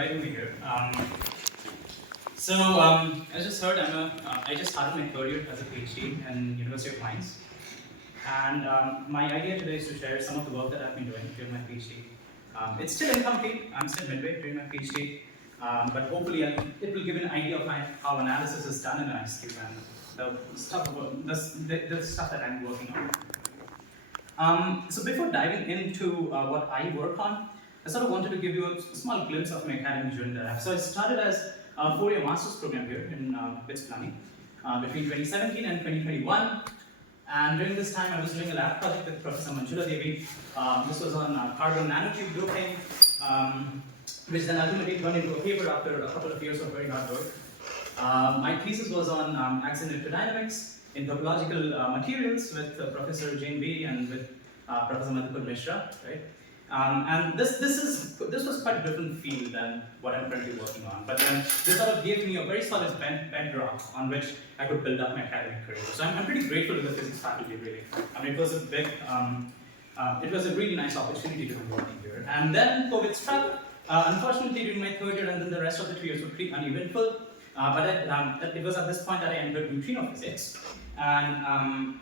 inviting me here. As just heard, I just started my career as a PhD in University of Mainz. And my idea today is to share some of the work that I've been doing during my PhD. It's still incomplete, I'm still midway during my PhD, but hopefully it will give an idea of how analysis is done in an IceCube and the stuff that I'm working on. So before diving into what I work on, I sort of wanted to give you a small glimpse of my academic journey that I have. So I started as a 4-year master's program here in BITS Pilani between 2017 and 2021. And during this time, I was doing a lab project with Professor Manjula Devi. This was on carbon nanotube doping, which then ultimately turned into a paper after a couple of years of very hard work. My thesis was on axial electrodynamics in topological materials with Professor Jane B and with Professor Madhukar Mishra, right? And this was quite a different field than what I'm currently working on. But then this sort of gave me a very solid bedrock on which I could build up my academic career. So I'm pretty grateful to the physics faculty, really. I mean, it was a really nice opportunity to be working here. And then COVID struck. Unfortunately, during my third year, and then the rest of the 2 years were pretty uneventful. But it was at this point that I entered Neutrino physics. And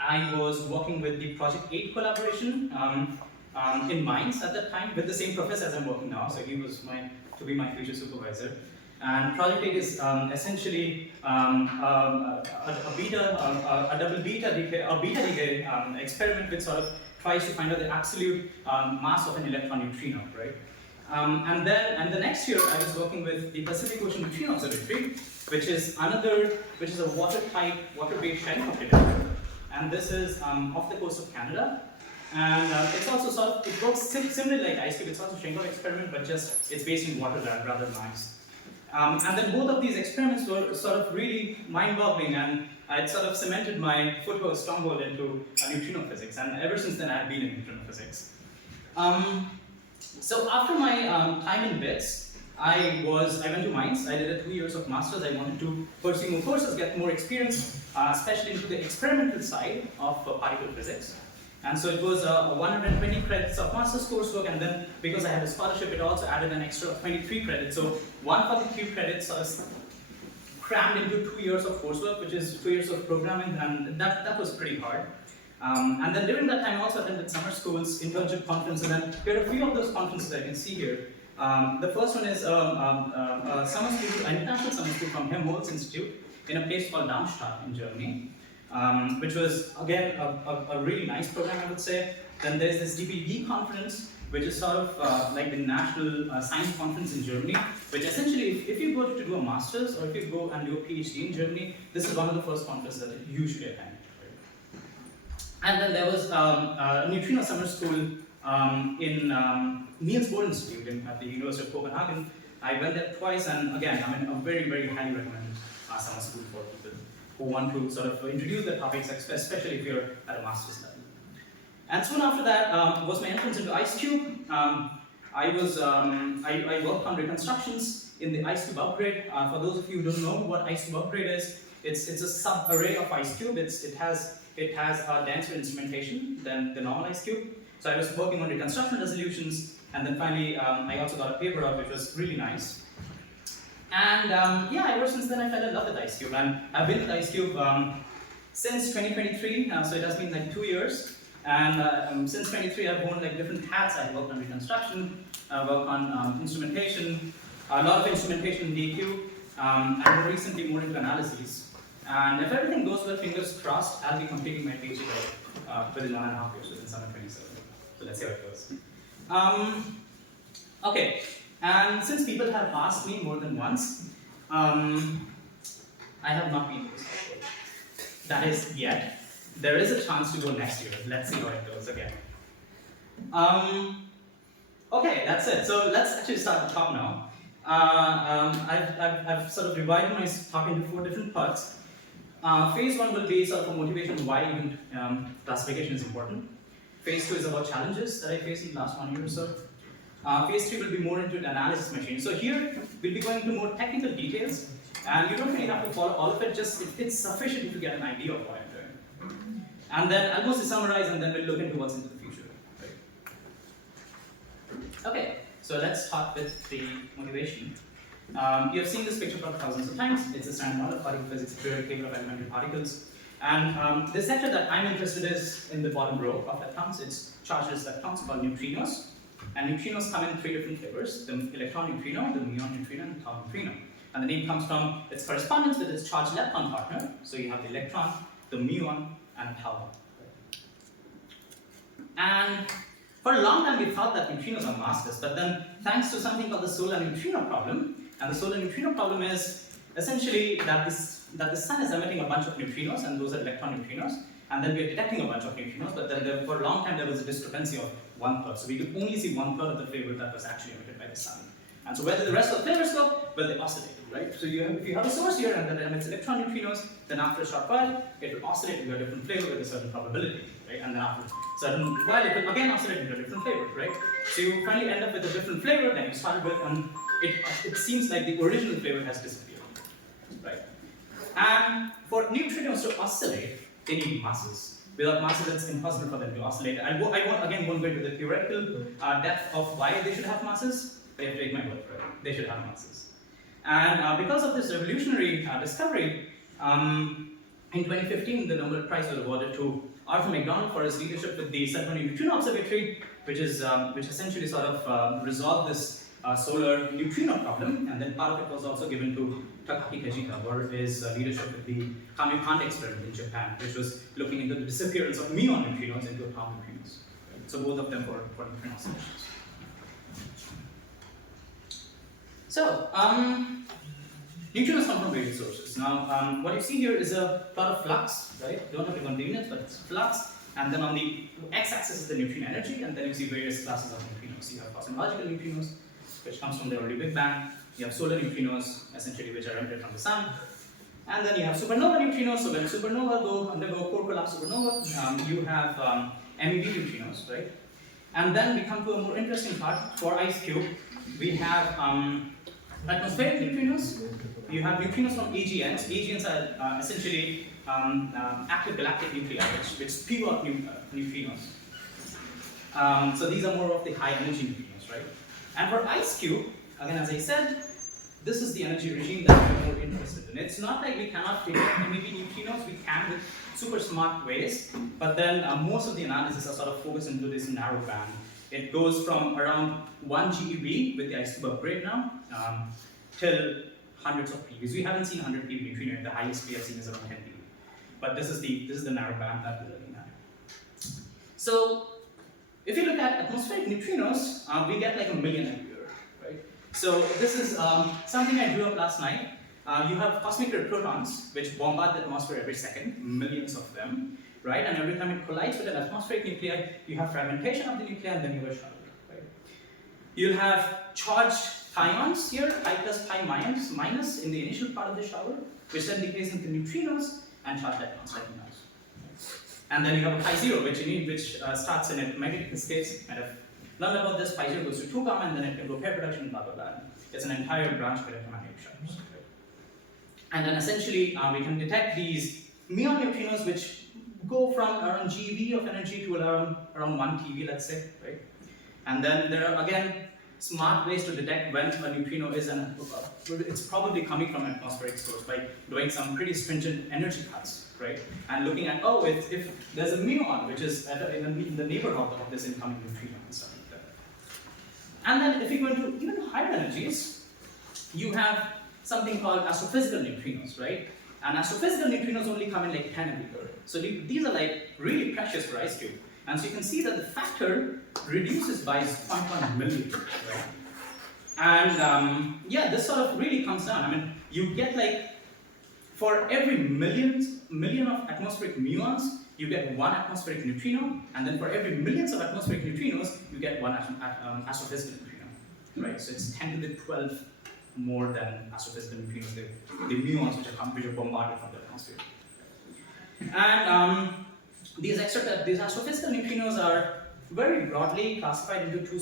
I was working with the Project 8 collaboration in Mainz at that time with the same professor as I'm working now. So he was to be my future supervisor. And Project 8 is essentially a double beta decay experiment which sort of tries to find out the absolute mass of an electron neutrino, right? And the next year I was working with the Pacific Ocean Neutrino Observatory, which is a water-type, water-based Cherenkov detector. And this is off the coast of Canada. And it's also it works similarly like IceCube. It's also a Cherenkov experiment, but it's based in water rather than ice. And then both of these experiments were sort of really mind-boggling, and it sort of cemented my stronghold into neutrino physics. And ever since then, I've been in neutrino physics. So after my time in BITS, I went to Mainz. I did 2 years of masters. I wanted to pursue more courses, get more experience, especially into the experimental side of particle physics. And so it was 120 credits of master's coursework, and then because I had a scholarship, it also added an extra 23 credits. So 143 credits crammed into 2 years of coursework, which is 2 years of programming, and that was pretty hard. And then during that time, I also attended summer schools, internship conferences, and here are a few of those conferences I can see here. The first one is a summer school, an international summer school from Helmholtz Institute in a place called Darmstadt in Germany. Which was, again, a really nice program, I would say. Then there's this DPD conference, which is sort of like the National Science Conference in Germany, which essentially, if you go to do a master's or if you go and do a PhD in Germany, this is one of the first conferences that you should attend. And then there was a neutrino summer school in Niels Bohr Institute at the University of Copenhagen. I went there twice, and again, I mean, a very, very highly recommended summer school for people who want to sort of introduce the topics, especially if you're at a master's level. And soon after that was my entrance into IceCube. I worked on reconstructions in the IceCube upgrade. For those of you who don't know what IceCube upgrade is, it's a sub-array of IceCube. It has a denser instrumentation than the normal IceCube. So I was working on reconstruction resolutions, and then finally I also got a paper out which was really nice. And yeah, ever since then I fell in love with IceCube, and I've been with IceCube since 2023, so it has been like 2 years. And since 2023, I've worn like different hats. I've worked on reconstruction, I worked on instrumentation, a lot of instrumentation in DQ, and more recently more into analyses. And if everything goes well, fingers crossed, I'll be completing my PhD within 1.5 years, within summer 27. So let's see how it goes. Okay. And since people have asked me more than once, I have not been to this before. That is yet. There is a chance to go next year. Let's see how it goes again. Okay, that's it. So let's actually start at the top now. I've sort of divided my talk into 4 different parts. Phase 1 will be sort of a motivation why even classification is important. Phase 2 is about challenges that I faced in the last 1 year or so. Phase 3 will be more into the analysis machine. So here, we'll be going into more technical details, and you don't really have to follow all of it, it's sufficient if you get an idea of what I'm doing. And then I'll mostly summarize, and then we'll look into what's into the future. Right? Okay, so So let's start with the motivation. You have seen this picture probably thousands of times. It's a standard model of particle physics, periodic table of elementary particles. And the sector that I'm interested in is in the bottom row of electrons. It's charges electrons called neutrinos. And neutrinos come in 3 different flavors: the electron neutrino, the muon neutrino, and the tau neutrino. And the name comes from its correspondence with its charged lepton partner. So you have the electron, the muon, and tau. And for a long time we thought that neutrinos are massless, but then thanks to something called the solar neutrino problem, and the solar neutrino problem is essentially that the sun is emitting a bunch of neutrinos, and those are electron neutrinos, and then we are detecting a bunch of neutrinos, but then for a long time there was a discrepancy of 1/3, so we could only see 1/3 of the flavor that was actually emitted by the sun. And so where did the rest of the flavors go? Well, they oscillate, right? So if you have a source here and then it emits electron neutrinos, then after a short while it will oscillate into a different flavor with a certain probability, right? And then after a certain while it will again oscillate into a different flavor, right? So you finally end up with a different flavor than you started with, and it seems like the original flavor has disappeared, right? And for neutrinos to oscillate, they need masses. Without masses, it's impossible for them to oscillate. I won't go into the theoretical depth of why they should have masses. But you have to take my word for it. They should have masses. And because of this revolutionary discovery, in 2015, the Nobel Prize was awarded to Arthur McDonald for his leadership with the Centenary Neutrino Observatory, which essentially sort of resolved this solar neutrino problem, and then part of it was also given to Takaaki Kajita for his leadership with the IceCube Experiment in Japan, which was looking into the disappearance of muon neutrinos into tau neutrinos. Right? So both of them for neutrino oscillations. So, neutrinos come from various sources. Now, what you see here is a plot of flux, right? You don't have to go into units, but it's flux. And then on the x-axis is the neutrino energy, and then you see various classes of neutrinos. You have cosmological neutrinos, which comes from the early Big Bang. You have solar neutrinos, essentially, which are emitted from the sun. And then you have supernova neutrinos. So when supernova undergo core collapse supernova, you have MEV neutrinos, right? And then we come to a more interesting part for IceCube. We have atmospheric neutrinos. You have neutrinos from AGNs. AGNs are essentially active galactic nuclei, which spew out neutrinos. So these are more of the high energy neutrinos, right? And for IceCube, again, as I said, this is the energy regime that we're more interested in. It's not like we cannot figure out MEV neutrinos. We can with super smart ways, but then most of the analysis are sort of focused into this narrow band. It goes from around 1 GeV with the IceCube upgrade now, till hundreds of PeVs. We haven't seen 100 PeV neutrino. The highest we have seen is around 10 PeV. But this is the narrow band that we're looking at. So if you look at atmospheric neutrinos, we get like 1 million a year, right? So this is something I drew up last night. You have cosmic ray protons, which bombard the atmosphere every second, millions of them, right? And every time it collides with an atmospheric nuclei, you have fragmentation of the nuclei, and then you have a shuttle, right? You'll have charged pions here, pi plus pi minus in the initial part of the shower, which then decays into neutrinos and charged electrons like now. And then you have a pi zero, which starts in a magnetic escape. Kind of learned about this. Pi zero goes to 2 gamma, and then it can go pair production, blah blah blah. It's an entire branch of electromagnetic showers. Right? And then essentially we can detect these muon neutrinos, which go from around GeV of energy to around 1 TeV, let's say, right? And then there are again smart ways to detect when a neutrino is, and it's probably coming from an atmospheric source by doing some pretty stringent energy cuts, right? And looking at, oh, if there's a muon which is in the neighborhood of this incoming neutrino and stuff like that. And then if you go into even higher energies, you have something called astrophysical neutrinos, right? And astrophysical neutrinos only come in like 10 a year. So these are like really precious for IceCube. And so you can see that the factor reduces by 0.1 million, right? And yeah, this sort of really comes down. I mean, you get like, for every million of atmospheric muons, you get 1 atmospheric neutrino, and then for every millions of atmospheric neutrinos, you get 1 astrophysical neutrino, right? So it's 10 to the 12 more than astrophysical neutrinos, the muons which are bombarded from the atmosphere. And these astrophysical neutrinos are very broadly classified into two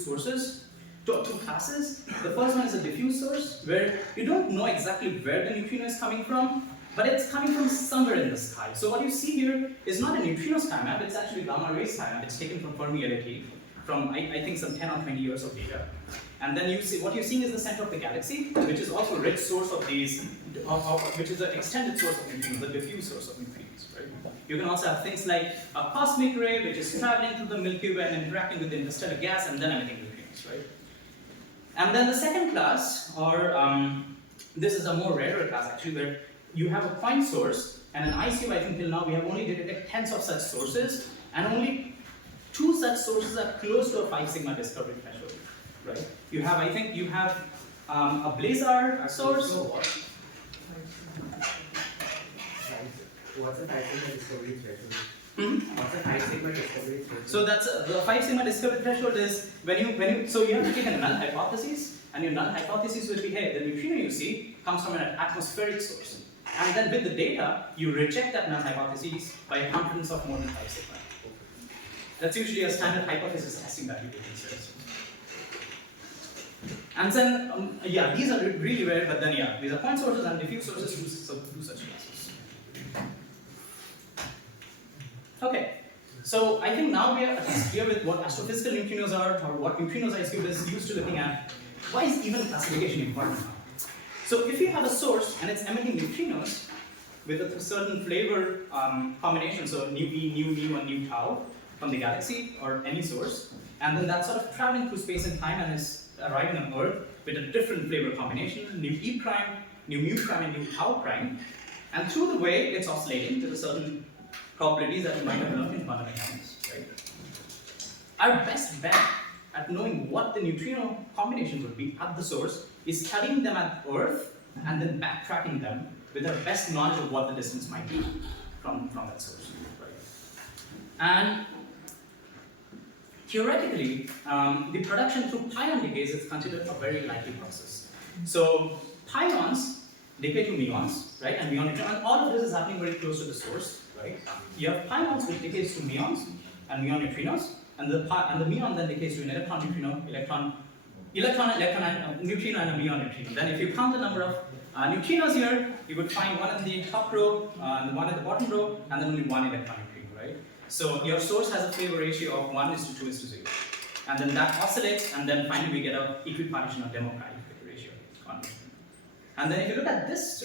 classes. The first one is a diffuse source, where you don't know exactly where the neutrino is coming from, but it's coming from somewhere in the sky. So what you see here is not a neutrino sky map, it's actually gamma ray sky map. It's taken from Fermi LAT. from I think some 10 or 20 years of data. And then you see what you're seeing is the center of the galaxy, which is also a rich source of these, which is an extended source of neutrinos, the diffuse source of neutrinos, right? You can also have things like a cosmic ray, which is traveling through the Milky Way and interacting with the interstellar gas, and then emitting neutrinos, right? And then the second class, or this is a more rarer class actually, where you have a point source, and in IceCube, I think till now we have only detected tens of such sources, and only 2 such sources are close to a 5 sigma discovery threshold, right? You have, I think, you have a blazar source. What's a 5 sigma discovery threshold? What's a 5 sigma discovery threshold? So that's the 5 sigma discovery threshold is when you so you have to take a null hypothesis, and your null hypothesis will be, hey, the neutrino you see comes from an atmospheric source, and then with the data you reject that null hypothesis by a confidence of more than 5 sigma. That's usually a standard hypothesis testing value we consider. And then, yeah, these are really rare, but then, yeah, these are point sources and diffuse sources do such classes. Okay, so I think now we are at least clear with what astrophysical neutrinos are, or what neutrinos IceCube is used to looking at. Why is even classification important now? So if you have a source and it's emitting neutrinos with a certain flavor combination, so nu e, nu mu, and nu tau from the galaxy or any source, and then that's sort of traveling through space and time and is arriving on Earth with a different flavor combination, nu e prime, nu mu prime, and nu tau prime, and through the way it's oscillating to a certain probabilities that you might have learned in quantum mechanics, right? Our best bet at knowing what the neutrino combination would be at the source is studying them at Earth and then backtracking them with our best knowledge of what the distance might be from that source, right? And theoretically, the production through pion decays is considered a very likely process. So pions decay to muons, right? And muon neutrino, and all of this is happening very close to the source, right? You have pions which decays to muons and muon neutrinos, and the muon then decays to an electron neutrino, electron, and neutrino, and a muon neutrino. Then if you count the number of neutrinos here, you would find one in the top row, and one at the bottom row, and then only one electron neutrino, right? So your source has a flavor ratio of 1:2:0. And then that oscillates, and then finally we get an equipartition or democratic flavor ratio. And then if you look at this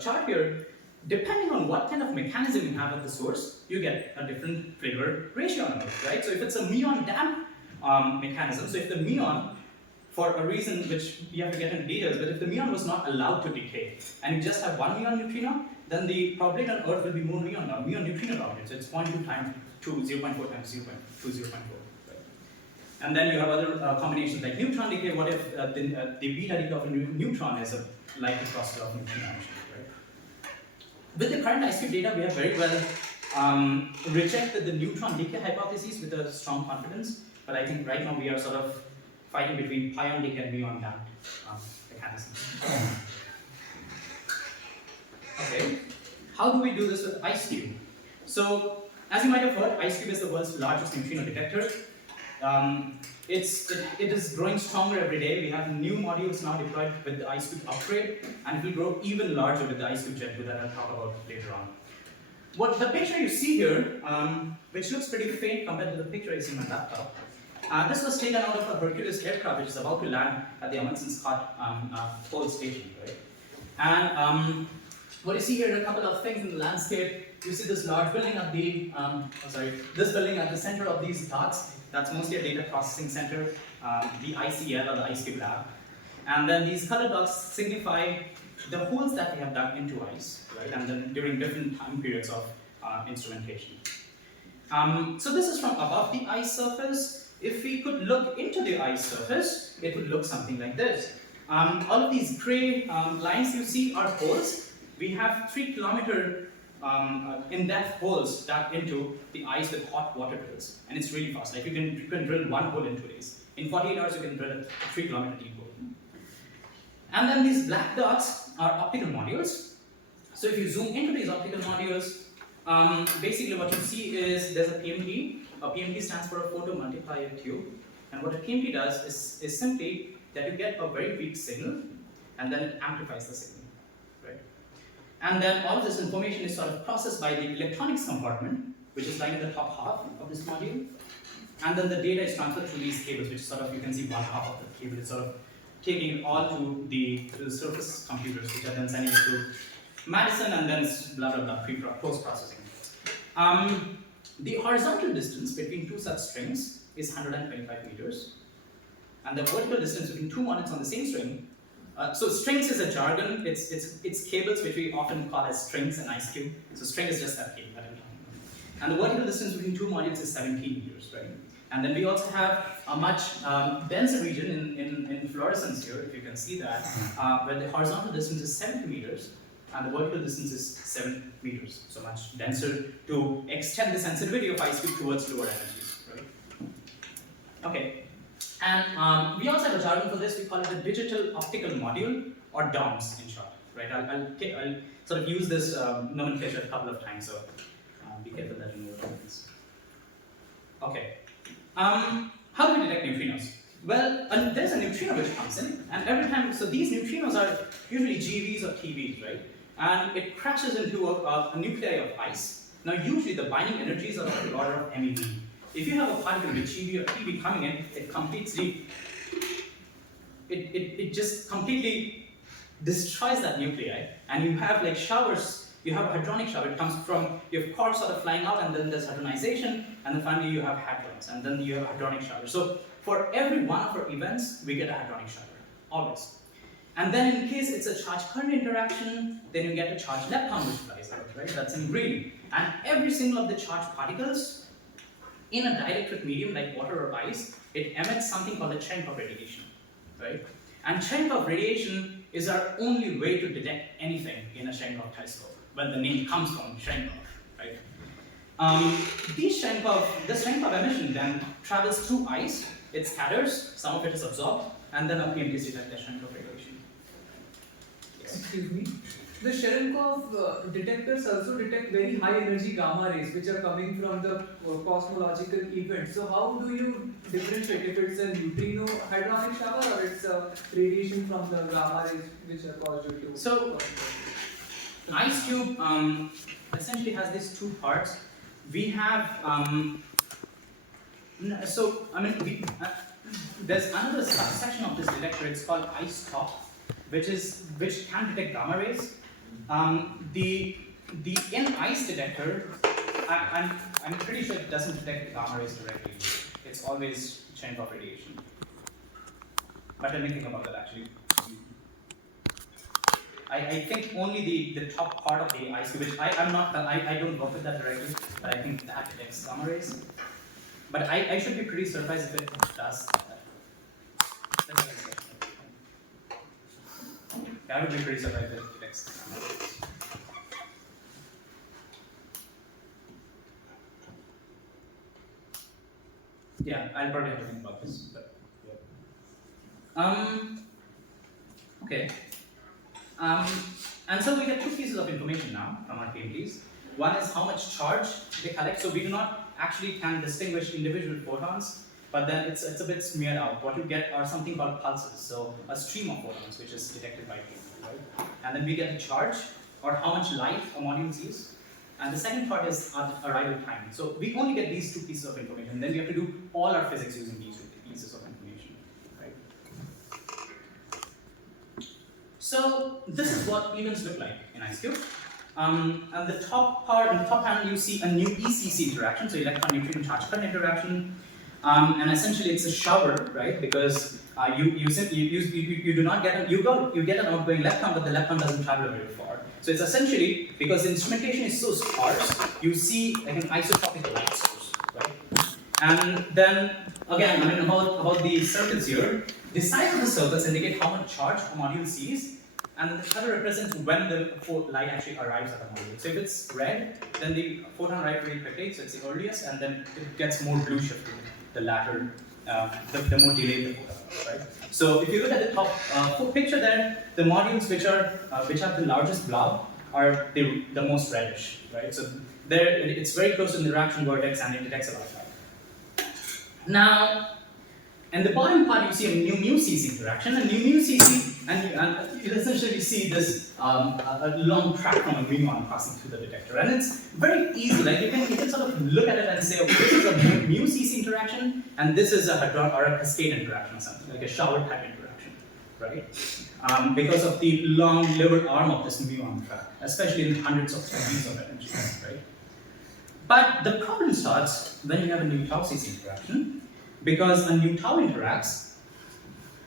chart here, depending on what kind of mechanism you have at the source, you get a different flavor ratio on it, right? So if it's a muon damp mechanism, so if the muon, for a reason which you have to get into details, but if the muon was not allowed to decay, and you just have one muon neutrino, then the probability on Earth will be more muon neutrino probability. So it's 0.2 times 2, 0.4 times 0.2, 0.4. Right? And then you have other combinations like neutron decay. What if the beta decay of a neutron is a likely cluster of neutrino emission, right? With the current IceCube data, we have very well rejected the neutron decay hypothesis with a strong confidence. But I think right now we are sort of fighting between pion decay and muon damp mechanisms. Okay, how do we do this with IceCube? So, as you might have heard, IceCube is the world's largest neutrino detector. It is growing stronger every day. We have new modules now deployed with the IceCube upgrade, and it will grow even larger with the IceCube Jet 2 that I'll talk about later on. What the picture you see here, which looks pretty faint compared to the picture I see on my laptop, this was taken out of a Hercules aircraft which is about to land at the Amundsen Scott Pole Station, right? And what you see here are a couple of things in the landscape. You see this large building at the, this building at the center of these dots. That's mostly a data processing center, the ICL or the IceCube lab. And then these colored dots signify the holes that we have dug into ice, right? And then during different time periods of instrumentation. So this is from above the ice surface. If we could look into the ice surface, it would look something like this. All of these gray lines you see are holes. We have 3-kilometer in-depth holes dug into the ice with hot water drills, and it's really fast. Like you can drill one hole in 2 days. In 48 hours, you can drill a 3-kilometer deep hole. And then these black dots are optical modules. So if you zoom into these optical modules, basically what you see is there's a PMT. A PMT stands for a photomultiplier tube, and what a PMT does is simply that you get a very weak signal, and then it amplifies the signal. And then all of this information is sort of processed by the electronics compartment, which is lying in the top half of this module. and then the data is transferred through these cables, which sort of, you can see one half of the cable is sort of taking it all to the surface computers, which are then sending it to Madison, and then blah blah blah, post-processing. The horizontal distance between two such strings is 125 meters, and the vertical distance between two modules on the same string. So strings is a jargon. It's cables which we often call as strings in IceCube. So string is just that cable. And the vertical distance between two modules is 17 meters, right? And then we also have a much denser region in fluorescence here, if you can see that, where the horizontal distance is 70 meters and the vertical distance is 7 meters. So much denser to extend the sensitivity of IceCube towards lower energies, right? Okay. And we also have a jargon for this. We call it a digital optical module, or DOMS in short, right? I'll sort of use this nomenclature a couple of times, so be careful that you know what it means. Okay. How do we detect neutrinos? Well, there's a neutrino which comes in, and every time, so these neutrinos are usually GeVs or TeVs, right? And it crashes into a nuclei of ice. Now, usually the binding energies are of the order of MeV. If you have a particle with GeV or TeV coming in, it just completely destroys that nuclei, and you have like showers. You have a hadronic shower. It comes from, you have quarks sort of flying out, and then there's hadronization, and then finally you have hadrons, and then you have a hadronic shower. So for every one of our events, we get a hadronic shower, always. And then in case it's a charge current interaction, then you get a charged lepton which flies out, right? That's in green. And every single of the charged particles in a dielectric medium like water or ice, it emits something called a Cherenkov radiation, right? And Cherenkov radiation is our only way to detect anything in a Cherenkov telescope. Well, the name comes from Cherenkov, right? This Cherenkov emission then travels through ice, it scatters, some of it is absorbed, and then our PMDs detect the Cherenkov radiation. Yes. Excuse me. The Cherenkov detectors also detect very high energy gamma rays which are coming from the cosmological event. So how do you differentiate if it's a neutrino hadronic shower or it's a radiation from the gamma rays which are caused due to? So IceCube essentially has these two parts. We have there's another subsection of this detector. It's called IceCube, which can detect gamma rays. The in-ice detector, I'm pretty sure it doesn't detect gamma rays directly. It's always Cherenkov radiation. But let me think about that actually. I think only the top part of the IceCube, which I don't work with that directly, but I think that detects gamma rays. But I should be pretty surprised if it does that. I would be pretty surprised if it detects gamma rays. Yeah, I'll probably have to think about this. But yeah. Okay. And so we get two pieces of information now from our PMDs. One is how much charge they collect. So we do not actually can distinguish individual photons, but then it's a bit smeared out. What you get are something called pulses, so a stream of photons which is detected by PMD, right? And then we get the charge, or how much light a module sees. And the second part is arrival time. So we only get these two pieces of information. Then we have to do all our physics using these two pieces of information, right? So this is what events look like in IceCube. And the top panel, you see a new ECC interaction, so electron neutrino charge current interaction. And essentially it's a shower, right? Because you do not get you get an outgoing lepton, but the lepton doesn't travel very far. So it's essentially, because the instrumentation is so sparse, you see like an isotropic light source, right? And then again, about the circles here, the size of the circles indicate how much charge a module sees, and the color represents when the light actually arrives at the module. So if it's red, then the photon arrives very quickly, so it's the earliest, and then it gets more blue shifted, the latter, the more delayed the photon, right? So if you look at the top picture there, the modules which have the largest blob are the most reddish, right? So there, it's very close to the interaction vertex, and it detects a lot of light. Now, And the bottom part, you see a mu-CC interaction, and mu-CC, and you essentially see this a long track from a muon passing through the detector. And it's very easy, like you can sort of look at it and say, okay, this is a mu-CC interaction, and this is a hadron or a cascade interaction or something, like a shower type interaction, right? Because of the long liver arm of this muon track, especially in hundreds of degrees of energy, right? But the problem starts when you have a new tau-CC interaction, because a new tau interacts,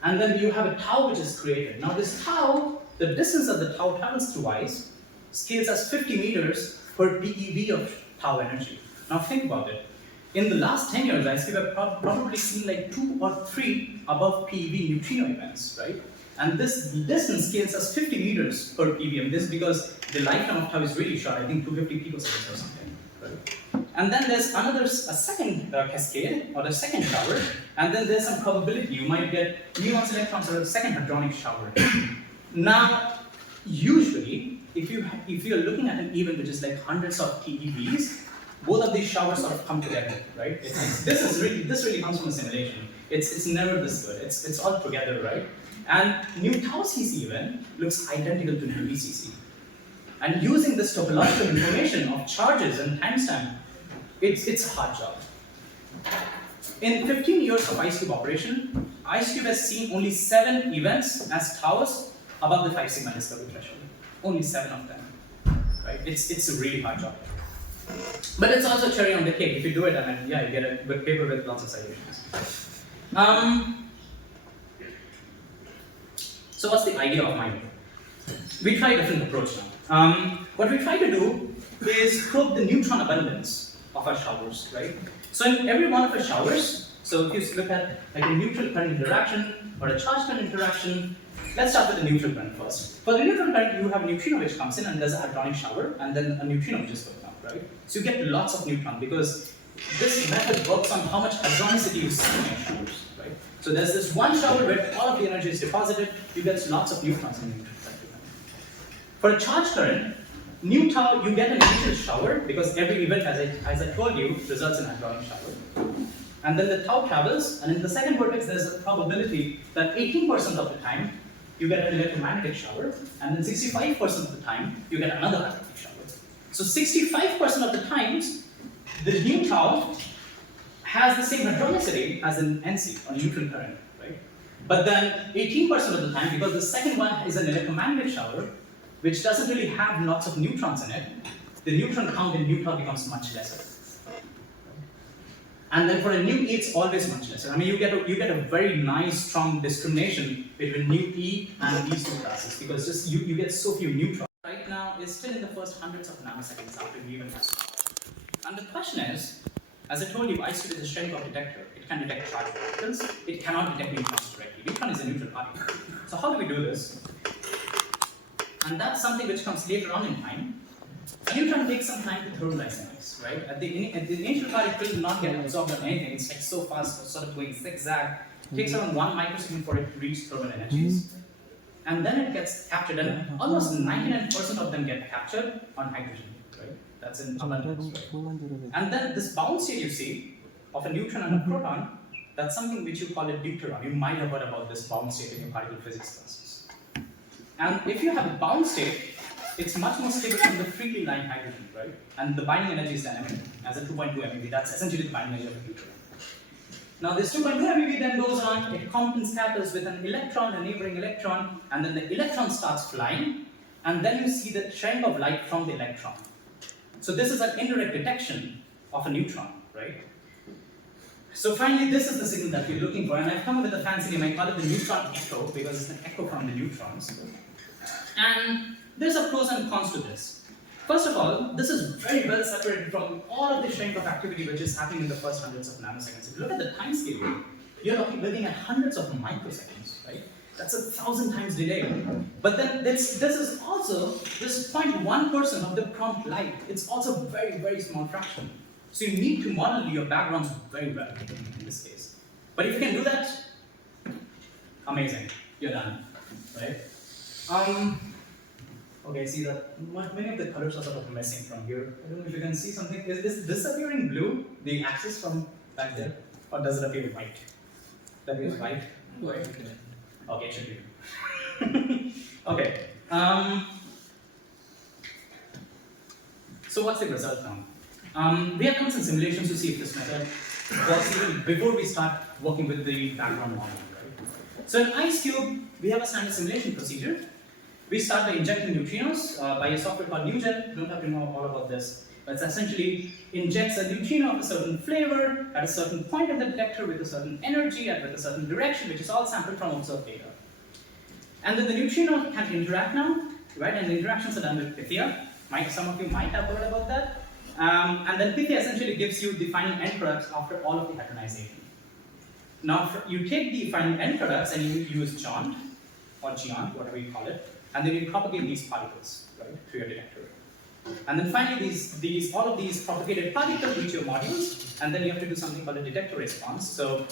and then you have a tau which is created. Now this tau, the distance that the tau travels through ice, scales as 50 meters per PeV of tau energy. Now think about it. In the last 10 years, IceCube have probably seen like 2 or 3 above PeV neutrino events, right? And this distance scales as 50 meters per PeV, and this is because the lifetime of tau is really short, I think 250 picoseconds or something, right? And then there's a second cascade, or the second shower, and then there's some probability you might get muons, electrons, or a second hadronic shower. Now, usually, if you're looking at an event which is like hundreds of TeVs, both of these showers sort of come together, right? This really comes from a simulation. It's never this good. It's all together, right? And new tau CC event looks identical to new VCC. And using this topological information of charges and timestamp, it's a hard job. In 15 years of IceCube operation, IceCube has seen only 7 events as taus above the 5 sigma discovery threshold. Only 7 of them, right? It's a really hard job. But it's also cherry on the cake. If you do it, I mean, yeah, you get a good paper with lots of citations. So what's the idea of my work? We try a different approach now. What we try to do is probe the neutron abundance of our showers, right? So in every one of our showers, so if you look at like a neutral current interaction or a charge current interaction, let's start with the neutral current first. For the neutral current, you have a neutrino which comes in, and there's a hadronic shower, and then a neutrino which is going out, right? So you get lots of neutron because this method works on how much hadronicity you see in your showers, right? So there's this one shower where all of the energy is deposited, you get lots of neutrons in the neutral current. For a charge current, new tau, you get an initial shower because every event, as I told you, results in a hadronic shower. And then the tau travels, and in the second vortex, there's a probability that 18% of the time you get an electromagnetic shower, and then 65% of the time you get another hadronic shower. So 65% of the times, the new tau has the same hadronicity as an NC, or neutral current, right? But then 18% of the time, because the second one is an electromagnetic shower, which doesn't really have lots of neutrons in it, the neutron count in nu tau becomes much lesser. And then for a nu E, it's always much lesser. I mean, you get a very nice, strong discrimination between nu E and these two classes because just you get so few neutrons. Right now, it's still in the first hundreds of nanoseconds after we even have started. And the question is, as I told you, IceCube is a Cherenkov detector. It can detect charged particles. It cannot detect neutrons directly. Neutron is a neutral particle. So how do we do this? And that's something which comes later on in time. A neutron takes some time to thermalize in ice, right? At the initial part, it will not get absorbed on anything. It's like so fast, sort of going zigzag. It takes around 1 microsecond for it to reach thermal energies. And then it gets captured, and almost 99% of them get captured on hydrogen, right? That's in abundance, right? And then this bound state you see of a neutron and a proton, that's something which you call a deuteron. You might have heard about this bound state in your particle physics classes. And if you have a bound state, it's much more stable than the freely lying hydrogen, right? And the binding energy is dynamic as a 2.2 MeV. That's essentially the binding energy of a deuteron. Now this 2.2 MeV then goes on, it scatters with an electron, a neighboring electron, and then the electron starts flying, and then you see the trend of light from the electron. So this is an indirect detection of a neutron, right? So finally, this is the signal that we're looking for, and I've come up with a fancy name. I call it the neutron echo because it's an echo from the neutrons. And there's a pros and cons to this. First of all, this is very well separated from all of the Cherenkov activity which is happening in the first hundreds of nanoseconds. If you look at the time scale, you're looking at hundreds of microseconds, right? That's 1,000 times delay. But then this is also this 0.1% of the prompt light. It's also a very, very small fraction. So you need to model your backgrounds very well in this case. But if you can do that, amazing, you're done, right? Okay, see that many of the colors are sort of missing from here. I don't know if you can see something. Is this appearing blue, the axis from back there, or does it appear white? That is white. White. Okay, it should be. Okay. So what's the result now? We have done some simulations to see if this method works even before we start working with the background model. Right? So in IceCube, we have a standard simulation procedure. We start by injecting neutrinos by a software called NewGen. Don't have to know all about this. But it essentially injects a neutrino of a certain flavor at a certain point in the detector with a certain energy and with a certain direction, which is all sampled from observed data. And then the neutrino can interact now, right? And the interactions are done with Pythia. Some of you might have heard about that. And then Pythia essentially gives you the final end products after all of the hadronization. Now, you take the final end products and you use John, or Geon, whatever you call it, and then you propagate these particles, right, through your detector. And then finally, all of these propagated particles reach your modules, and then you have to do something called a detector response. So,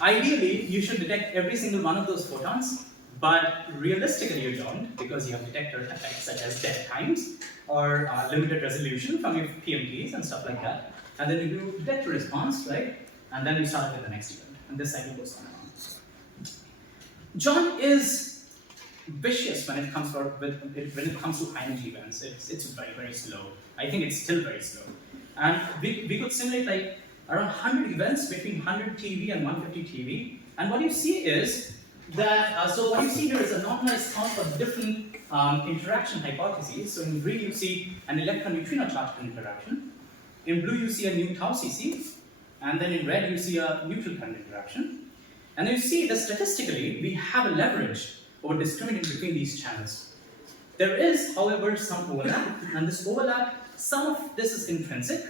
ideally, you should detect every single one of those photons, but realistically you don't, because you have detector effects such as dead times or limited resolution from your PMTs and stuff like that. And then you do detector response, right? And then you start with the next event, and this cycle goes on and on. John is vicious when it comes to high energy events. It's very, very slow. I think it's still very slow. And we could simulate like around 100 events between 100 TeV and 150 TeV. And what you see is that, so what you see here is a normalized count for different interaction hypotheses. So in green you see an electron-neutrino charge interaction. In blue you see a new tau CC. And then in red you see a neutral current interaction. And you see that statistically we have a leverage over discriminating between these channels. There is, however, some overlap, and this overlap, some of this is intrinsic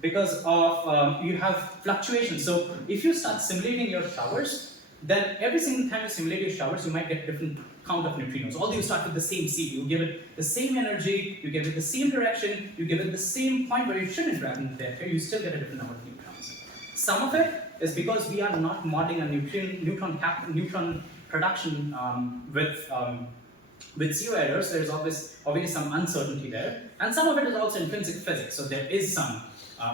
because of you have fluctuations. So if you start simulating your showers, then every single time you simulate your showers, you might get different count of neutrinos. Although you start with the same seed, you give it the same energy, you give it the same direction, you give it the same point where you should interact in the detector, you still get a different number of neutrons. Some of it is because we are not modeling a neutron production with zero errors. There is obviously some uncertainty there, and some of it is also intrinsic physics. So there is some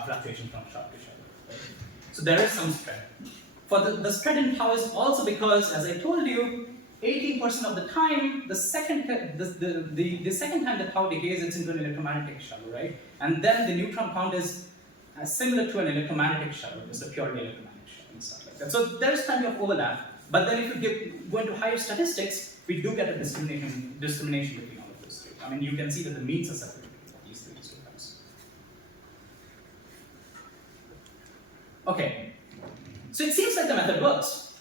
fluctuation from shower to shower. Right? So there is some spread. For the spread in tau is also because, as I told you, 18% of the time, the second time the tau decays, it's into an electromagnetic shower, right? And then the neutron count is similar to an electromagnetic shower, just a purely electromagnetic shower and stuff like that. So there is plenty of overlap. But then if you go into higher statistics, we do get a discrimination between all of those three. I mean, you can see that the means are separated between these three terms. Okay, so it seems like the method works.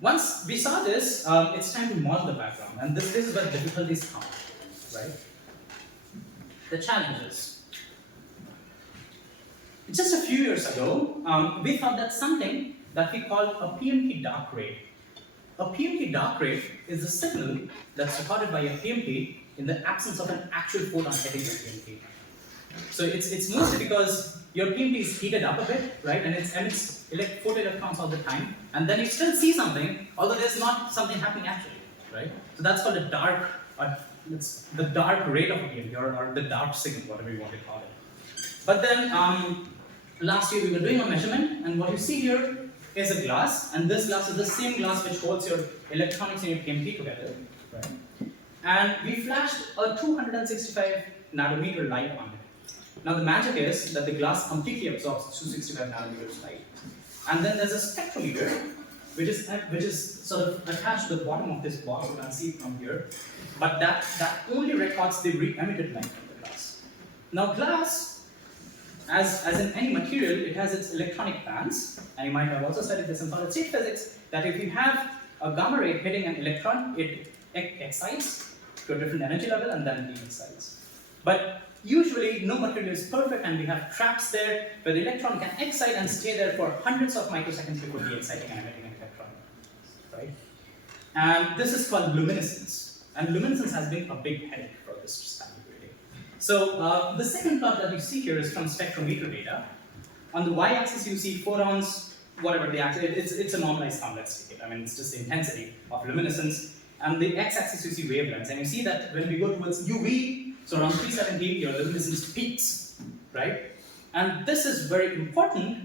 Once we saw this, it's time to model the background, and this is where difficulties come, right? The challenges. Just a few years ago, we thought that something that we call a PMT dark rate. A PMT dark rate is a signal that's recorded by a PMT in the absence of an actual photon hitting the PMT. So it's mostly because your PMT is heated up a bit, right? And it emits photoelectrons all the time, and then you still see something, although there's not something happening actually, right? So that's called a dark, it's the dark rate of a PMT, or the dark signal, whatever you want to call it. But then last year we were doing a measurement, and what you see here is a glass, and this glass is the same glass which holds your electronics and your PMT together, right? And we flashed a 265 nanometer light on it. Now the magic is that the glass completely absorbs 265 nanometers light. And then there's a spectrometer, which is sort of attached to the bottom of this box. You can see it from here. But that only records the re-emitted light from the glass. Now glass, as in any material, it has its electronic bands, and you might have also studied this in solid state physics, that if you have a gamma ray hitting an electron, it excites to a different energy level and then de-excites. But usually no material is perfect, and we have traps there where the electron can excite and stay there for hundreds of microseconds before de-exciting and emitting an electron, right? And this is called luminescence, and luminescence has been a big headache for this study. So the second plot that you see here is from spectrometer data. On the y-axis you see photons, whatever the axis, it's a normalized count, let's take it. I mean, it's just the intensity of luminescence. And the x-axis you see wavelengths, and you see that when we go towards UV, so around 370, your luminescence peaks, right? And this is very important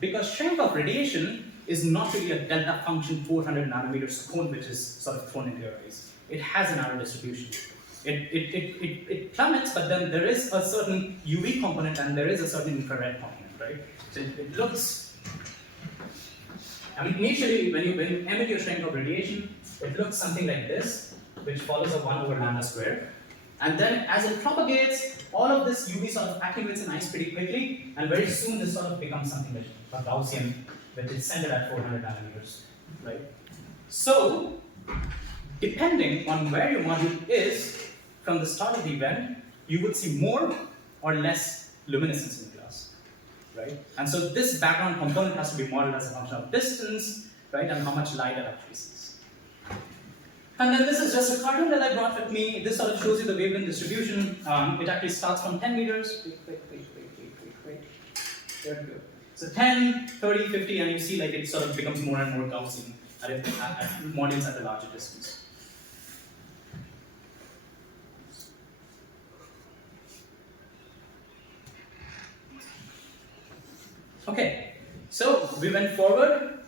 because shrink of radiation is not really a delta function 400 nanometers cone which is sort of thrown into your eyes. It has an arrow distribution. It plummets, but then there is a certain UV component and there is a certain infrared component, right? So it looks, I mean, initially when you emit your strength of radiation, it looks something like this, which follows a 1 over lambda square. And then as it propagates, all of this UV sort of accumulates in ice pretty quickly, and very soon this sort of becomes something like a Gaussian, which is centered at 400 nanometers, right? So, depending on where your module is, from the start of the event, you would see more or less luminescence in the glass, right? And so this background component has to be modeled as a function of distance, right, and how much light it actually sees. And then this is just a cartoon that I brought with me. This sort of shows you the wavelength distribution. It actually starts from 10 meters. Wait. There we go. So 10, 30, 50, and you see like it sort of becomes more and more Gaussian at modules at a larger distance. Okay, so we went forward,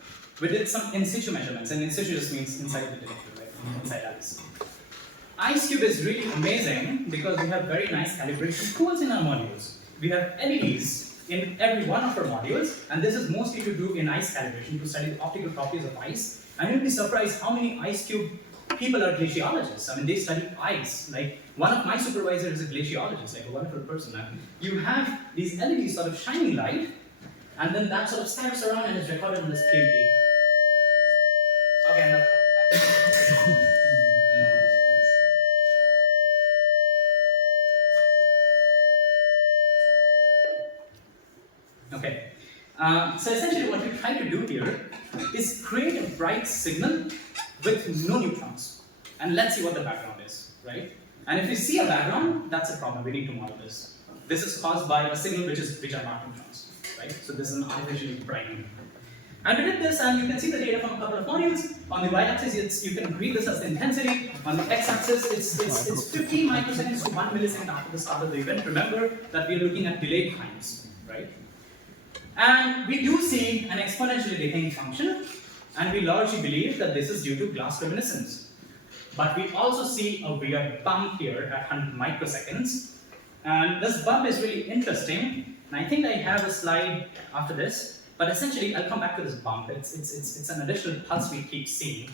we did some in situ measurements, and in situ just means inside the detector, right? Inside Alice. IceCube is really amazing because we have very nice calibration tools in our modules. We have LEDs in every one of our modules, and this is mostly to do in ice calibration to study the optical properties of ice. And you'll be surprised how many IceCube people are glaciologists. I mean, they study ice. Like, one of my supervisors is a glaciologist, like a wonderful person. And you have these LEDs sort of shining light, and then that sort of scatters around and is recorded in this PMP. Okay, enough. Okay. So essentially what we try to do here is create a bright signal with no neutrons. And let's see what the background is, right? And if we see a background, that's a problem. We need to model this. This is caused by a signal which are not neutrons, right? So this is an artificially bright neuron. And we did this, and you can see the data from a couple of modules. On the y-axis, you can read this as the intensity. On the x-axis, it's 15 microseconds to 1 millisecond after the start of the event. Remember that we are looking at delayed times, right? And we do see an exponentially decaying function, and we largely believe that this is due to glass luminescence. But we also see a weird bump here at 100 microseconds. And this bump is really interesting. And I think I have a slide after this. But essentially, I'll come back to this bump. It's an additional pulse we keep seeing.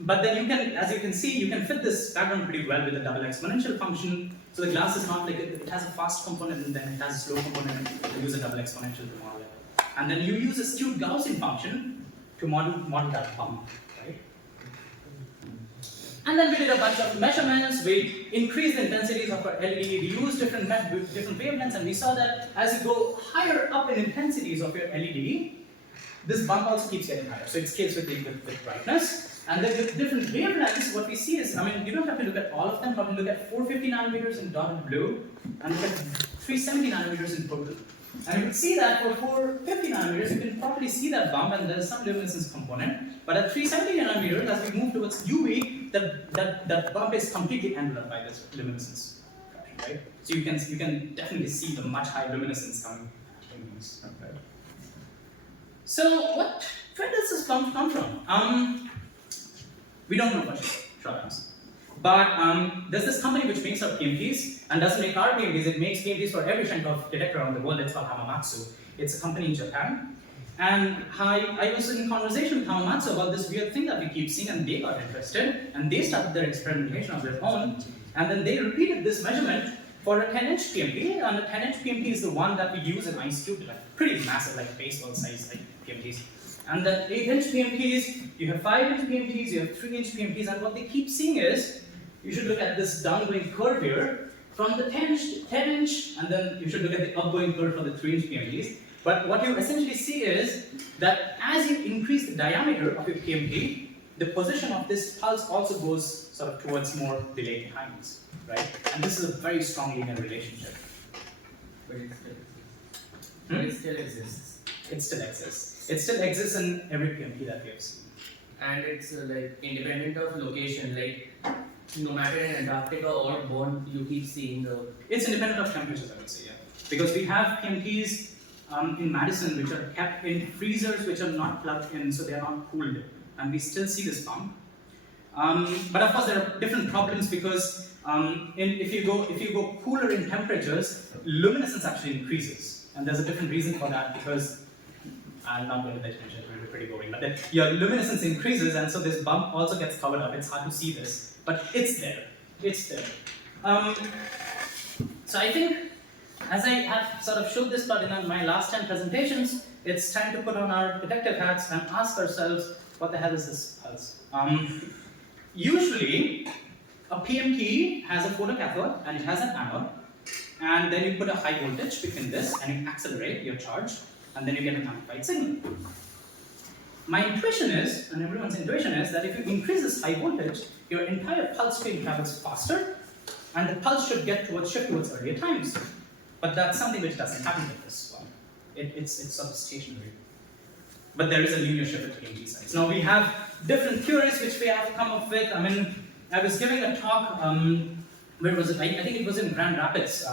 But then you can, as you can see, you can fit this background pretty well with a double exponential function. So the glass is not like, it has a fast component and then it has a slow component. You use a double exponential to model it. And then you use a skewed Gaussian function to model that bump, right? And then we did a bunch of measurements. We increased the intensities of our LED. We used different wavelengths, and we saw that as you go higher up in intensities of your LED, this bump also keeps getting higher. So it scales with brightness. And then with different wavelengths, what we see is, I mean, you don't have to look at all of them, but look at 450 nanometers in dotted blue, and look at 370 nanometers in purple. And you can see that for 450 nanometers, you can probably see that bump, and there's some luminescence component. But at 370 nanometers, as we move towards UV, that bump is completely enveloped by this luminescence, right? So you can definitely see the much higher luminescence coming from these. Okay. So where does this bump come from? We don't know for sure, short answer. But there's this company which makes our PMPs and doesn't make our PMPs, it makes PMPs for every kind of detector around the world. It's called Hamamatsu. It's a company in Japan. And I was in conversation with Hamamatsu about this weird thing that we keep seeing, and they got interested, and they started their experimentation of their own. And then they repeated this measurement for a 10-inch PMP, and a 10-inch PMP is the one that we use in IceCube, like pretty massive, like baseball size like PMPs. And the 8-inch PMPs, you have 5-inch PMPs, you have 3-inch PMPs, and what they keep seeing is, you should look at this downgoing curve here, from the 10-inch, and then you should look at the upgoing curve for the 3-inch PMPs. But what you essentially see is that as you increase the diameter of your PMP, the position of this pulse also goes sort of towards more delayed times, right? And this is a very strong linear relationship. But it still exists. But it still exists. It still exists. It still exists in every PMP that we have seen. And it's like independent of location, like no matter in Antarctica or Bond, you keep seeing the... It's independent of temperatures, I would say, yeah. Because we have PMPs in Madison which are kept in freezers which are not plugged in, so they are not cooled, and we still see this pump. But of course, there are different problems because if you go cooler in temperatures, luminescence actually increases, and there's a different reason for that because I'm not going to mention it, it will be pretty boring. But then your luminescence increases, and so this bump also gets covered up. It's hard to see this, but it's there. It's there. So I think, as I have sort of showed this part in my last 10 presentations, it's time to put on our detective hats and ask ourselves, what the hell is this pulse? Usually, a PMT has a photocathode and it has an anode, and then you put a high voltage between this and you accelerate your charge, and then you get an amplified signal. My intuition is, and everyone's intuition is, that if you increase this high voltage, your entire pulse stream travels faster, and the pulse should shift towards earlier times. But that's something which doesn't happen with this one. It's sort of stationary. But there is a linear shift at PMT size. Now we have different theories which we have come up with. I mean, I was giving a talk, where was it? I think it was in Grand Rapids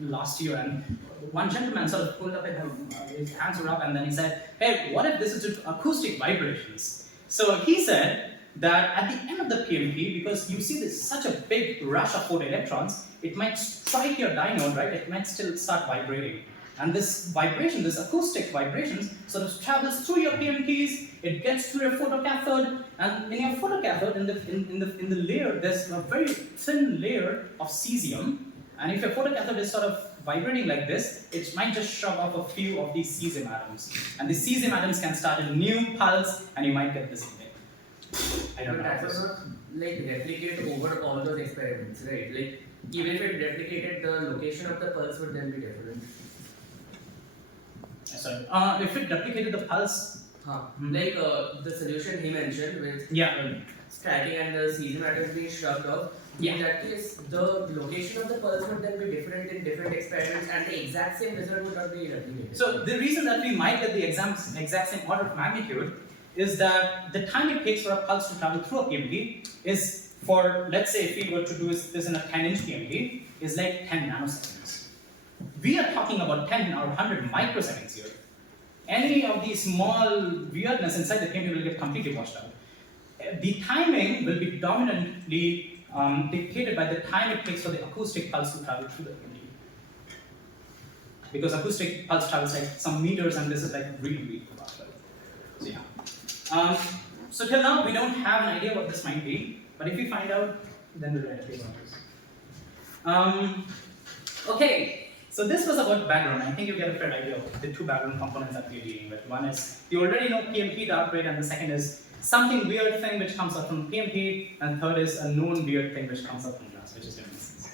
last year, and one gentleman sort of pulled up his hands were up, and then he said, hey, what if this is just acoustic vibrations? So he said that at the end of the PMT, because you see this such a big rush of photoelectrons, it might strike your diode, right? It might still start vibrating. And this vibration, this acoustic vibrations, sort of travels through your PMTs, it gets through your photocathode, and in your photocathode, in the layer, there's a very thin layer of cesium, and if your photocathode is sort of vibrating like this, it might just shove off a few of these cesium atoms. And the cesium atoms can start a new pulse, and you might get this thing. I don't know. That was not like replicate over all those experiments, right? Like even if it replicated, the location of the pulse would then be different. Sorry. If it replicated the pulse, like the solution he mentioned with stacking and the cesium atoms being shoved off. Yeah. In that case, the location of the pulse would then be different in different experiments, and the exact same result would not be replicated. So the reason that we might get the exact same order of magnitude is that the time it takes for a pulse to travel through a PMT is, for, let's say if we were to do this in a 10-inch PMT, is like 10 nanoseconds. We are talking about 10 or 100 microseconds here. Any of these small weirdness inside the PMT will get completely washed out. The timing will be dominantly dictated by the time it takes for the acoustic pulse to travel through the PMT. Because acoustic pulse travels like some meters, and this is like really, really fast. So yeah. So till now, we don't have an idea what this might be, but if we find out, then we'll write a paper on this. Okay, so this was about background. I think you get a fair idea of the two background components that we're dealing with. One is, you already know PMT dark rate, and the second is something weird thing which comes up from PMT, and third is a known weird thing which comes up from glass, which is luminescence.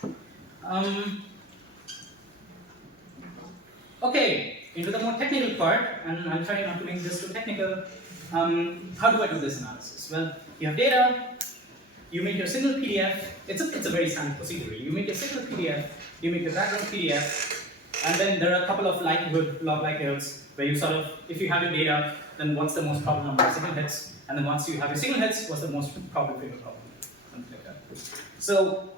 Okay, into the more technical part, and I'll try not to make this too technical. How do I do this analysis? Well, you have data, you make your single PDF. It's a very standard procedure. You make a single PDF, you make a background PDF, and then there are a couple of likelihood, log likelihoods, where you sort of, if you have your data, then what's the most probable number of signal hits, and then once you have your signal hits, what's the most probable failure problem, something like that. So,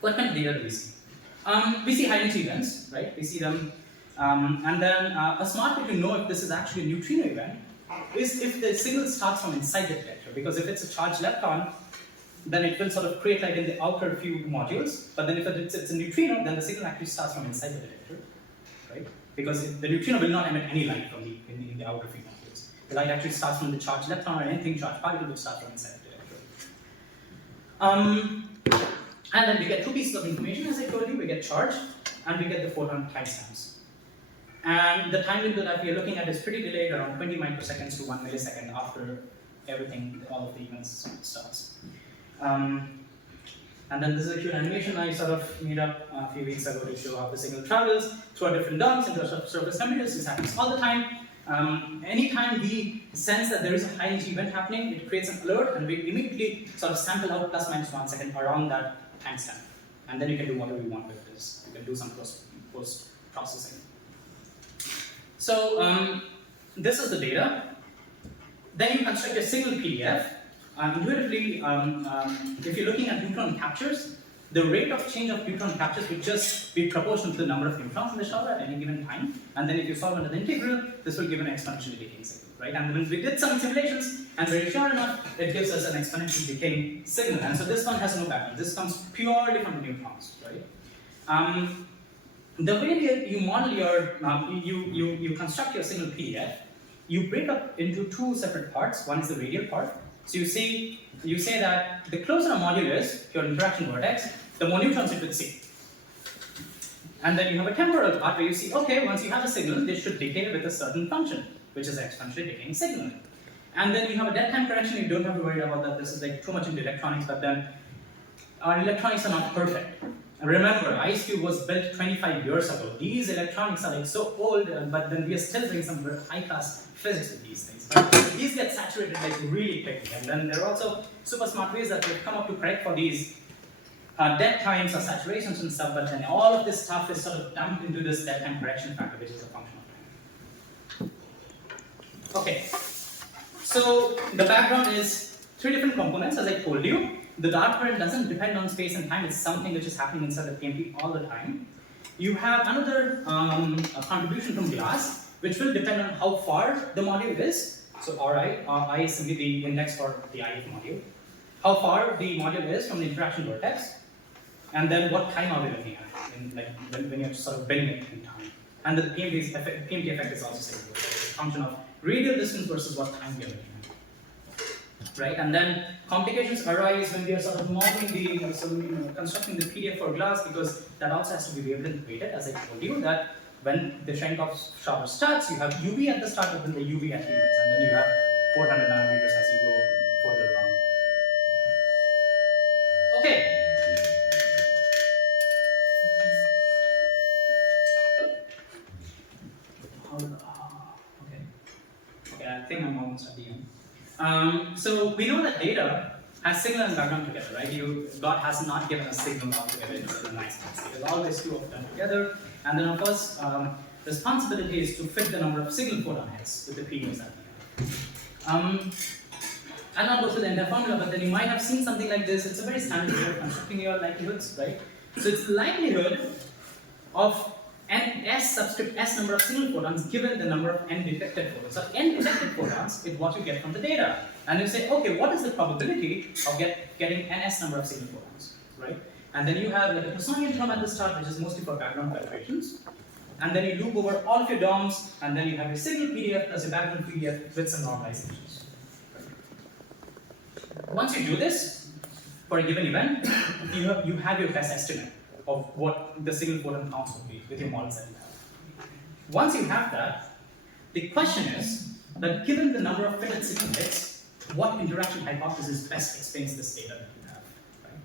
what kind of data do we see? We see high energy events, right? We see them, and then a smart way to know if this is actually a neutrino event is if the signal starts from inside the detector, because if it's a charged lepton, then it will sort of create light in the outer few modules, but then if it's a neutrino, then the signal actually starts from inside the detector, right? Because the neutrino will not emit any light from in the outer few modules. The light actually starts from the charged lepton, or anything charged particle will start from inside the detector. And then we get two pieces of information, as I told you. We get charge, and we get the photon timestamps. And the time window that we are looking at is pretty delayed, around 20 microseconds to 1 millisecond after everything, all of the events starts. And then this is a cute animation I sort of made up a few weeks ago to show how the signal travels through our different dots into our surface temperatures. This happens all the time. Anytime we sense that there is a high energy event happening, it creates an alert, and we immediately sort of sample out plus minus 1 second around that timestamp. And then you can do whatever you want with this. You can do some post-processing. So this is the data. Then you construct a single PDF. Intuitively, if you're looking at neutron captures, the rate of change of neutron captures would just be proportional to the number of neutrons in the shower at any given time. And then if you solve under the integral, this will give an exponentially decaying signal, right? And when we did some simulations, and very sure enough, it gives us an exponentially decaying signal. And so this one has no pattern. This comes purely from the neutrons, right? The way you model your, you construct your signal PDF, you break up into two separate parts. One is the radial part. So you say that the closer a module is, your interaction vortex, the more neutrons it would see. And then you have a temporal part where you see, okay, once you have a signal, this should decay with a certain function, which is exponentially decaying signal. And then you have a dead time correction. You don't have to worry about that. This is like too much into electronics, but then our electronics are not perfect. Remember, IceCube was built 25 years ago. These electronics are like so old, but then we are still doing some very high-class physics with these things. But these get saturated like really quickly, and then there are also super smart ways that we've come up to correct for these dead times or saturations and stuff. But then all of this stuff is sort of dumped into this dead time correction factor, which is a function of time. Okay, so the background is three different components, as I told you. The dark current doesn't depend on space and time, it's something which is happening inside the PMP all the time. You have another contribution from glass, which will depend on how far the module is. So Ri, I is simply the index for the IF module. How far the module is from the interaction vortex, and then what time are we looking at, when you're sort of bending it in time. And the PMP effect is also saying it's a function of radial distance versus what time we are looking at. Right, and then complications arise when we are sort of modeling the, constructing the PDF for glass, because that also has to be wavelength weighted, as I told you, that when the Cherenkov shower starts, you have UV at the start, but then the UV at the limits, and then you have 400 nanometers as you go further along. Okay. Okay, I think I'm almost at the end. So we know that data has signal and background together, right? God has not given us signal altogether in a nice place. There's always two of them together, and then of course, responsibility is to fit the number of signal photon heads with the PDFs that we have. I'll not go through the entire formula, but then you might have seen something like this. It's a very standard way of constructing your likelihoods, right? So it's likelihood of n s subscript s number of signal photons given the number of n detected photons. So n detected photons is what you get from the data. And you say, okay, what is the probability of getting ns number of signal photons, right? And then you have like a Poissonian term at the start, which is mostly for background calculations. And then you loop over all of your DOMs, and then you have your signal PDF plus your background PDF with some normalizations. Once you do this, for a given event, you have your best estimate of what the signal photon counts would be with your models that you have. Once you have that, the question is that given the number of fitted signal hits, what interaction hypothesis best explains this data that you have? Right?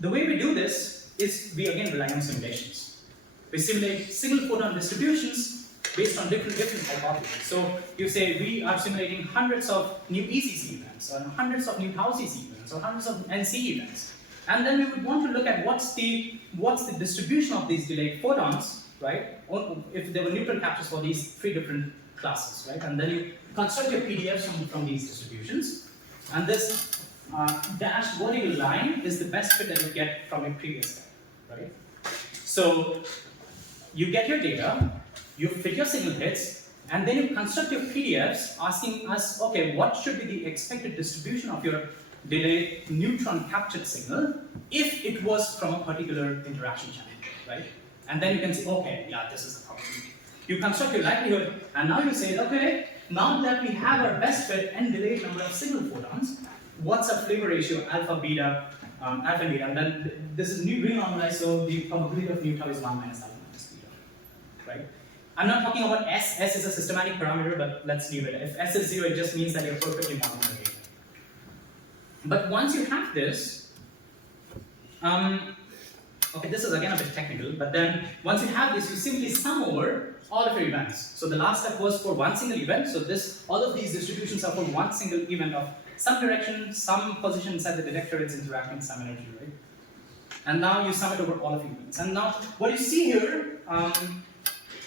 The way we do this is we again rely on simulations. We simulate signal photon distributions based on different hypotheses. So you say we are simulating hundreds of new ECC events, or hundreds of new tau CC events, or hundreds of NC events. And then we would want to look at what's the distribution of these delayed photons, right? Or if there were neutral captures for these three different classes, right? And then you construct your PDFs from these distributions. And this dashed vertical line is the best fit that you get from your previous step, right? So you get your data, you fit your signal hits, and then you construct your PDFs asking us, okay, what should be the expected distribution of your delayed neutron captured signal if it was from a particular interaction channel, right? And then you can say, okay, yeah, this is the probability. You construct your likelihood, and now you say, okay, now that we have our best fit and delayed number of signal photons, what's our flavor ratio, alpha, beta, and then this is renormalized, so the probability of nu tau is 1 minus alpha minus beta, right? I'm not talking about S. S is a systematic parameter, but let's leave it. If S is 0, it just means that you're perfectly modeling the data. But once you have this, okay, this is again a bit technical, but then once you have this, you simply sum over all of your events. So the last step was for one single event, so all of these distributions are for one single event of some direction, some position inside the detector, it's interacting with some energy, right? And now you sum it over all of your events. And now what you see here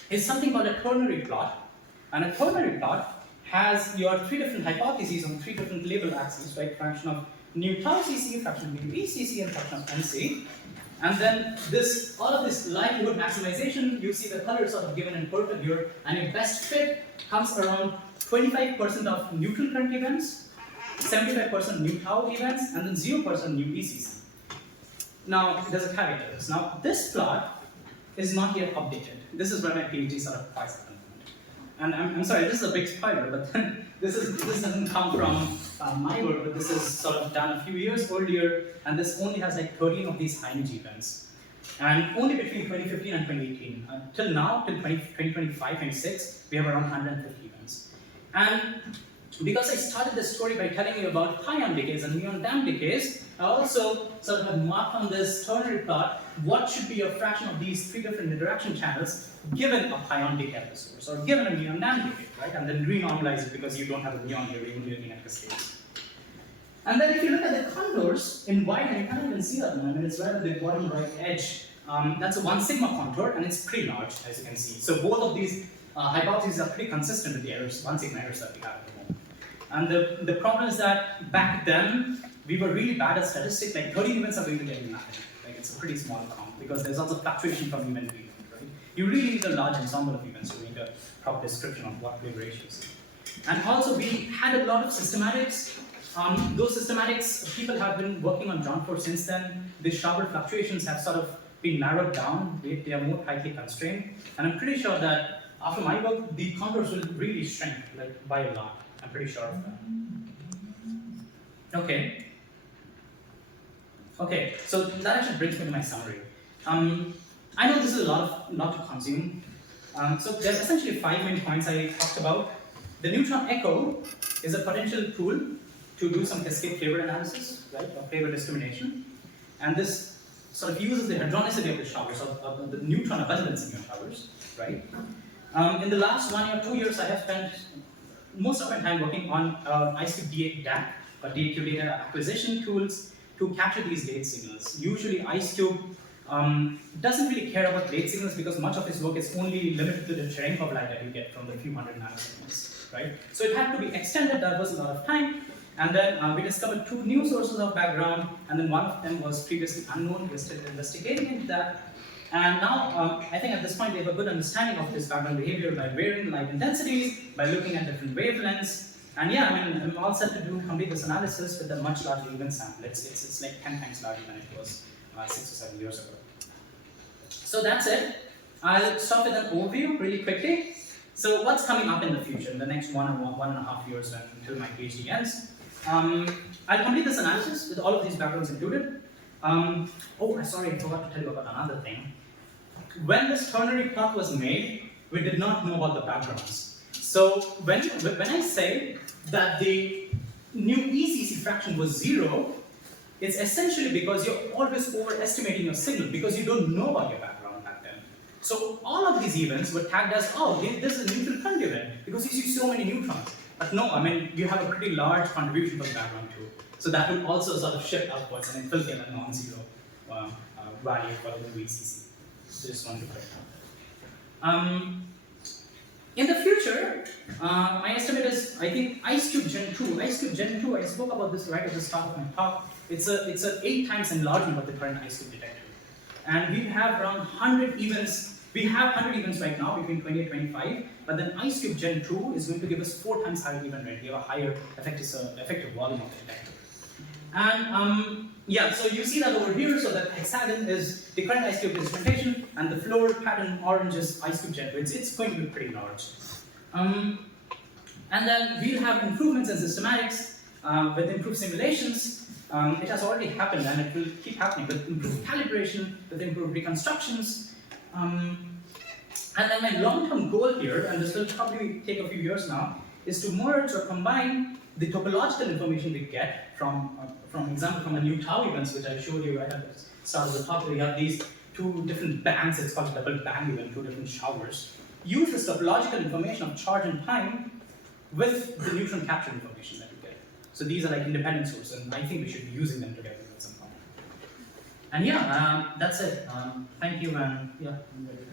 is something called a ternary plot. And a ternary plot has your three different hypotheses on three different label axes, right? Fraction of nu tau cc, fraction of mu e cc, and fraction of nc. And then this, all of this likelihood maximization, you see the colors sort of given in purple here, and your best fit comes around 25% of neutral current events, 75% nu tau events, and then 0% nu ECC. Now, there's a caveat to this. Now, this plot is not yet updated. This is where my PhD sort of applies. And I'm sorry, this is a big spoiler, but this doesn't come from my work, but this is sort of done a few years earlier, and this only has like 13 of these high energy events. And only between 2015 and 2018, till now, till 2025, 26, we have around 150 events. And because I started this story by telling you about pion decays and muon dam decays, I also sort of have marked on this ternary plot what should be a fraction of these three different interaction channels given a pion decay at the source, or given a muon dam decay, right? And then renormalize it because you don't have a muon here, you're only looking at cascades. And then if you look at the contours in white, and you can't even see that one, I mean, it's right at the bottom right edge. That's a 1 sigma contour, and it's pretty large, as you can see. So both of these hypotheses are pretty consistent with the errors, 1 sigma errors that we have at the moment. And the problem is that back then, we were really bad at statistics. Like 13 events are going to get you nothing. Like it's a pretty small count because there's also fluctuation from event to event, right? You really need a large ensemble of events to make a proper description of what wave ratios. And also we had a lot of systematics. Those systematics, people have been working on John for since then. The shower fluctuations have sort of been narrowed down. They are more tightly constrained. And I'm pretty sure that after my work, the contours will really shrink, like by a lot. I'm pretty sure of that. Okay. Okay, so that actually brings me to my summary. I know this is a lot to consume. So there's essentially 5 main points I talked about. The neutron echo is a potential tool to do some cascade flavor analysis, right, or flavor discrimination. And this sort of uses the hadronicity of the showers, of the neutron abundance in your showers, right? In the last 1 year, 2 years, I have spent most of my time working on IceCube DAC, or DAQ data acquisition tools, to capture these late signals. Usually IceCube doesn't really care about late signals because much of its work is only limited to the Cherenkov light that you get from the few hundred nanoseconds, right? So it had to be extended, that was a lot of time. And then we discovered 2 new sources of background, and then one of them was previously unknown. We're still investigating into that. And now, I think at this point we have a good understanding of this background behavior by varying light intensities, by looking at different wavelengths. And yeah, I mean, I'm all set to complete this analysis with a much larger event sample. It's like 10 times larger than it was 6 or 7 years ago. So that's it. I'll start with an overview really quickly. So what's coming up in the future, in the next 1.5 years until my PhD ends? I'll complete this analysis with all of these backgrounds included. Sorry, I forgot to tell you about another thing. When this ternary plot was made, we did not know about the backgrounds. So when I say that the nu ECC fraction was 0, it's essentially because you're always overestimating your signal because you don't know about your background back then. So all of these events were tagged as, oh, this is a neutral current event because you see so many neutrons. But no, I mean, you have a pretty large contribution from the background too. So that will also sort of shift upwards and it will get a non-zero value for the nu ECC. So just wanted to correct that. In the future, my estimate is, I think, IceCube Gen 2. IceCube Gen 2, I spoke about this right at the start of my talk. It's an 8 times enlargement of the current IceCube detector. And we have around 100 events. We have 100 events right now between 20 and 25, but then IceCube Gen 2 is going to give us 4 times higher event rate. We have a higher effective volume of the detector. And yeah, so you see that over here, so that hexagon is the current IceCube instrumentation, and the floor pattern orange is IceCube Gen 2. It's going to be pretty large. And then we'll have improvements in systematics with improved simulations. It has already happened and it will keep happening with improved calibration, with improved reconstructions. And then my long-term goal here, and this will probably take a few years now, is to merge or combine the topological information we get from example, from the nu tau events, which I showed you right at the start of the talk. We have these 2 different bands, it's called double band event, 2 different showers. Use this topological information of charge and time with the neutron capture information that we get. So these are like independent sources, and I think we should be using them together at some point. And yeah, that's it. Thank you, and yeah, I'm ready.